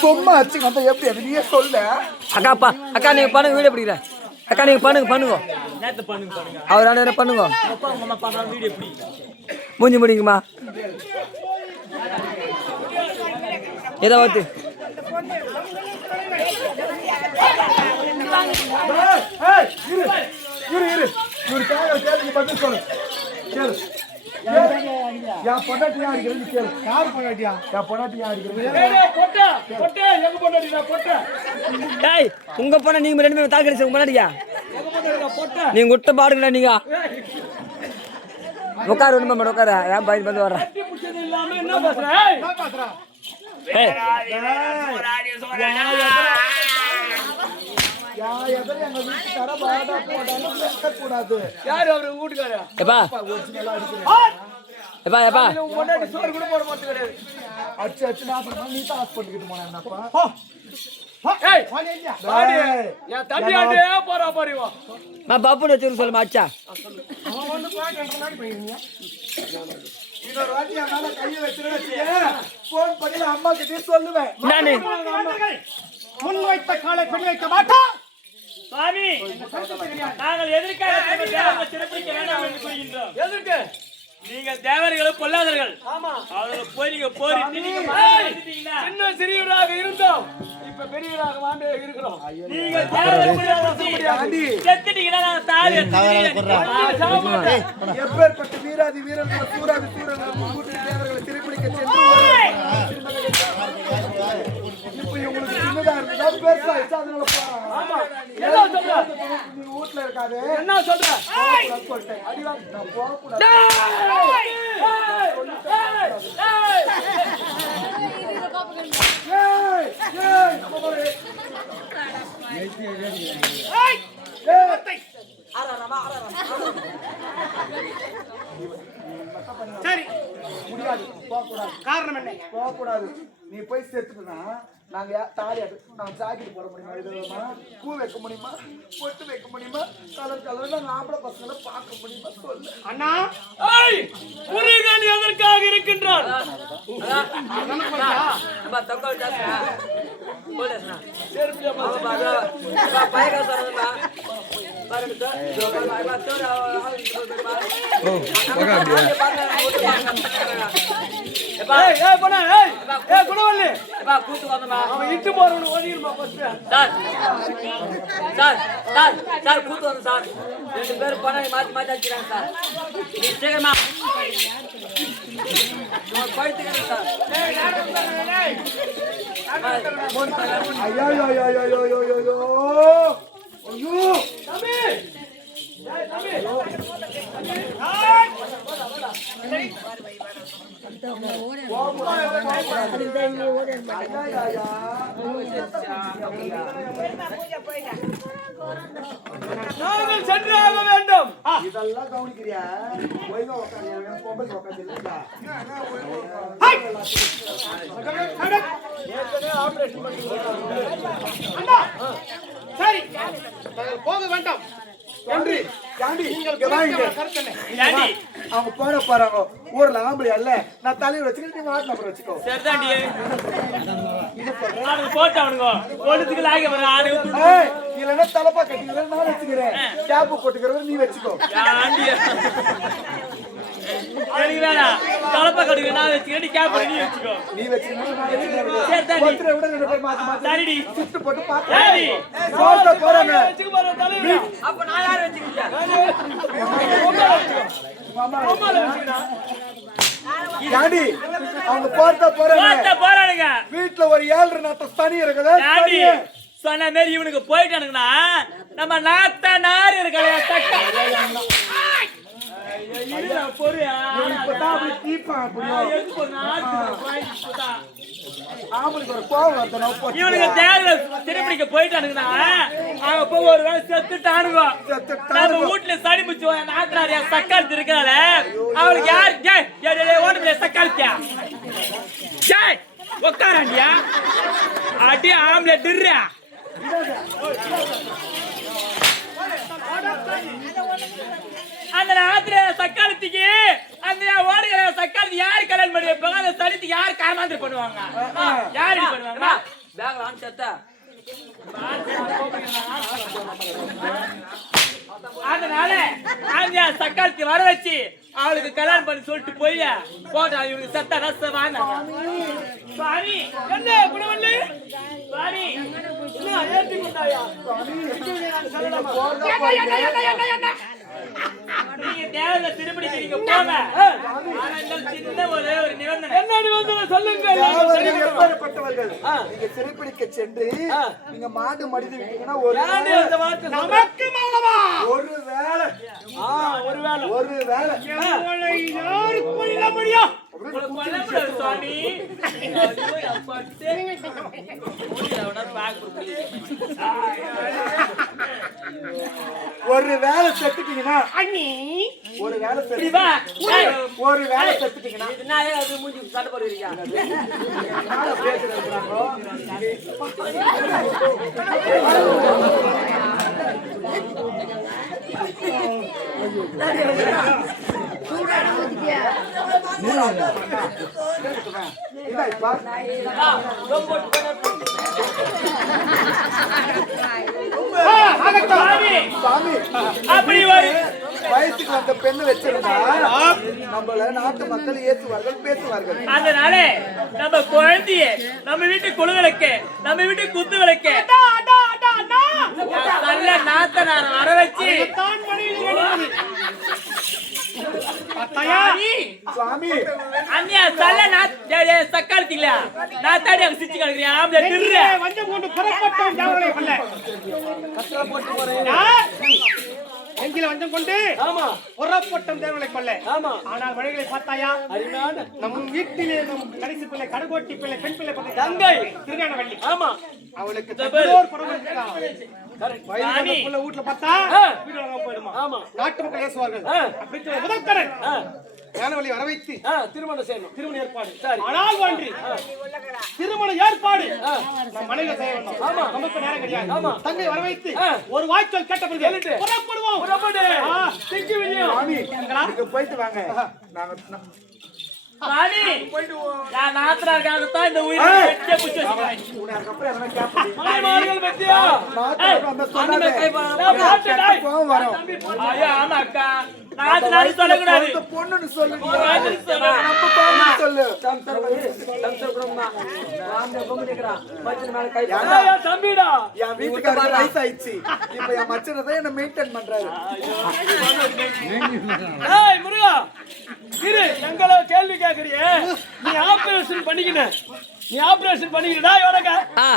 சும்மா வந்தா எப்படி? அது நீயே சொல்ல. அக்கா அப்பா அக்கா நீங்க பண்ணுங்க வீடியோ பிடிக்கிறேன் அக்கா நீங்க பண்ணுங்க பண்ணுங்க. அவர் என்ன பண்ணுங்க? மூஞ்சி முடிங்கம்மா. ஏதோ வந்து ஏய், இரு இரு இவரு கேட்கற கேள்விக்கு பதில் சொல்லு கேளு என் பொண்டாட்டி ஏன் அடிக்கிறது கேளு யார் பொண்டாட்டியா என் பொண்டாட்டி ஏன் அடிக்கிறது டேய் உங்க பொண்ணை நீங்க ரெண்டு பேரும் தாக்கி அடிச்சு முன்னாடியா? நீங்க விட்ட பாடுங்களா நீங்க. உட்காரு ஒண்ணு மேடம் உட்காரு. ஏன் பாயிண்ட் வந்து வர்றேன் எப்பா நான் பாப்பு வச்சு சொல்ல மாச்சா முன்வைத்த காலை பெண் வைக்க மாட்டா சாமி நாங்கள் எதிர்கால சிறப்பிக்க என்று கூறுகின்றோம். எதற்கு நீங்கள் தேவர்கள் பொல்லாதர்கள் அவர்கள் போய் நீங்க போரி சிறியவராக இருந்தோம். நாங்கள் பெரியவராக மாண்டே இருக்கிறோம். வீராதி வீரர்கள் சூராதி சூரர்கள் கூட்டி தேவர்களை திருப்பிடிக்க சென்று உங்களுக்கு சின்னதா என்ன சொல்ற? சரி. முடியாது. போகக்கூடாது. காரணம் என்ன? போகக்கூடாது. நீ போய் செத்துட்டுனா நாங்க யா- தாலி நாங்க ஜாக்கெட் போட முடியுமா எழுதுமா பூ வைக்க முடியுமா பொட்டு வைக்க முடியுமா கலர் கலர் நாங்க ஆம்பளை பசங்களை பார்க்க முடியுமா சொல்லு அண்ணா முருகன் எதற்காக இருக்கின்றான் பாருங்க ஏய் ஏய் பண்ண ஏய். ஏய் குணவல்லி பா கூட்டு வந்தமா அவன் இட்டு போறவன ஓடிடுமா ஃபர்ஸ்ட் சார். சார் ஐயோ ஐயோ ஐயோ ஐயோ ஐயோ. நாங்கள் சென்றாக வேண்டும். இதெல்லாம் கவனிக்கிறியா? ஒழுங்கா உட்காந்து பொம்பளை உட்காந்து அண்ணா. சரி. போக வேண்டாம். ஒன்று அவங்க போற போறாங்க ஊர்ல ஆம்பளை அல்ல. நான் தலையில வச்சுக்கிட்டு நீங்க ஆட்டில அப்புறம் வச்சுக்கோ. சரிதாண்டி. போட்டு அவனுங்க. பொழுதுக்கு லாக வர இல்லைன்னா தலைப்பா கட்டிக்கிறேன் நான் வச்சுக்கிறேன். கேப் போட்டுக்கிறவன் நீ வச்சுக்கோ. எனக்கு வேணாம் கலப்பா கடுக்கு நான் வச்சுக்கிட்டு கேப் பண்ணி நீ வச்சுக்கோ? நீ வச்சுக்கணும் நான் சரி, வச்சுக்கிறேன் தம்பி. ஒருத்தரை விட ரெண்டு பேர் மாத்தி மாத்தி. சரிடி சுட்டு போட்டு? பாத்து. போறாங்க. வச்சுக்க போற தலைவரா அப்ப நான் யார் வச்சுக்கிட்டேன்? பொம்மால வச்சுக்கடா. ஏண்டி அவங்க போறத போறாங்க. போட்ட போறானுங்க. வீட்டுல ஒரு ஏழரை நாத்த தனி இருக்குது? தனியே. சொன்ன மாரி இவனுக்கு போயிட்டானுங்கன்னா நம்ம நாத்தா நார் இருக்கலையா தக்க இருடா, பொறு. இவன் இப்பதான் அப்படி தீப்பான் ஆ, அப்படியோ. எதுக்கு ஒரு நாட்டு வாங்கி இப்பதான். ஆம்பளைக்கு ஒரு கோவம் வருதுன்னா போச்சு. இவனுங்க தேர்ல திருப்பிடிக்க போயிட்டானுங்கண்ணா அங்க போய் ஒரு வேலை செத்துட்டானுங்க. நம்ம வீட்டுல சடி முச்சு நாத்தனாரியா சக்காலத்து இருக்கிறாள் அவளுக்கு யார் ஜெய் ஓட்டு சக்காலத்தியா ஜெய் உட்காராண்டியா அடி ஆம்பளை டிர்றா அந்த ராத்திரி சக்காலத்துக்கு அந்த ஓடுகிற சக்காலத்து யாரு கல்யாணம் பண்ணி வைப்பாங்க அந்த சலித்துக்கு காமாந்திரி பண்ணுவாங்க? யாரு இப்படி பண்ணுவாங்க? பேக்ல ஆன் செத்தா அதனால அந்த சக்காலத்தி வர வச்சு அவளுக்கு கல்யாணம் பண்ணி சொல்லிட்டு போய் போட்டா இவனுக்கு சத்த ரச வாங்க சாரி என்ன குணவல்லி சாரி ஏற்றி கொண்டாயா தேவையில்ல திருப்படிக்கு நீங்க போங்க சின்ன ஒரு ஒரு நிபந்தனை என்ன நிபந்தனை சொல்லுங்க எப்பேற்பட்டவர்கள்? நீங்க சிறைப்பிடிக்க சென்று நீங்க மாடு மடிந்து விட்டீங்கன்னா ஒரு வேளை- நமக்கு மௌனமா ஒரு வேளை ஒரு வேலை ஒரு வேளை நம்மளை யார் கொல்ல முடியும் சுவாமி அப்பா, ஒரு வேலை செத்துட்டீங்கன்னா அண்ணி. ஒரு வேலை இப்படி செத்து வா. ஏய், ஒரு வேலை செத்துட்டீங்கன்னா ஏன் அது மூஞ்சி சண்டை என்னால ரொம்ப சாமி. அப்படி ஒரு வயசுக்கு வந்த பெண்ணு வச்சிருந்தா நம்மள நாட்டு மக்கள் ஏத்துவார்கள் பேசுவார்கள். அதனால நம்ம குழந்தைய நம்ம வீட்டு குழுவிளக்கு நம்ம வீட்டு குத்து விளக்கு நல்ல நாத்தனார வர வச்சு டேய், டேய், சக்காலத்திங்களா நான் தாடி அங்க சிச்சு கிடக்குறேன் ஆம்பளை திருற வஞ்சம் கொண்டு புறப்பட்டோம் தேவனை கொல்ல எங்கில வஞ்சம் கொண்டு ஆமா. புறப்பட்டோம் தேவனை கொல்ல ஆமா. ஆனால் வழிகளை பார்த்தாயா? அருமையான. நம் வீட்டிலே நம் கடைசி பிள்ளை கடுகோட்டி பிள்ளை பெண் பிள்ளை பிள்ளை தங்கை. திருஞானவள்ளி. ஆமா. அவளுக்கு வீட்டுல பார்த்தா போயிடுமா? ஆமா. நாட்டு மக்கள் ஏசுவார்கள் ஆ. அப்படி சொல்ல முதற்கடன் ஞானவழி வர வைத்து திருமணம் செய்யணும். திருமண ஏற்பாடு. சரி. ஆனால் ஒன்றி திருமண ஏற்பாடு. மனைவி செய்ய வேண்டும். ஆமா. நமக்கு நேரம் கிடையாது. ஆமா. தங்கை வர வைத்து. ஒரு வாய்ச்சல் கேட்ட பிறகு. புறப்படுவோம். புறப்படு. சுவாமி நீங்க போயிட்டு வாங்க. நாங்க சாமி நான் நாத்தனாருக்காகத்தான் இந்த உயிரை வெட்டியே புடிச்சு வச்சிருக்கேன் பத்தியா கை ஐயோ அக்கா இந்த பொண்ணுன்னு சொல்லு. தம்பிடா? என் வீட்டுக்காரருக்கு வயசாயிடுச்சு. இப்ப என் மச்சனை தான் என்ன மெயின்டைன் பண்றாரு. ஏய் முருகா இரு. எங்களை கேள்வி கேக்குறியே. நீ ஆபரேஷன் பண்ணிக்கின. நீ ஆபரேஷன் பண்ணிக்கிட்டா எவனக்கா ஆ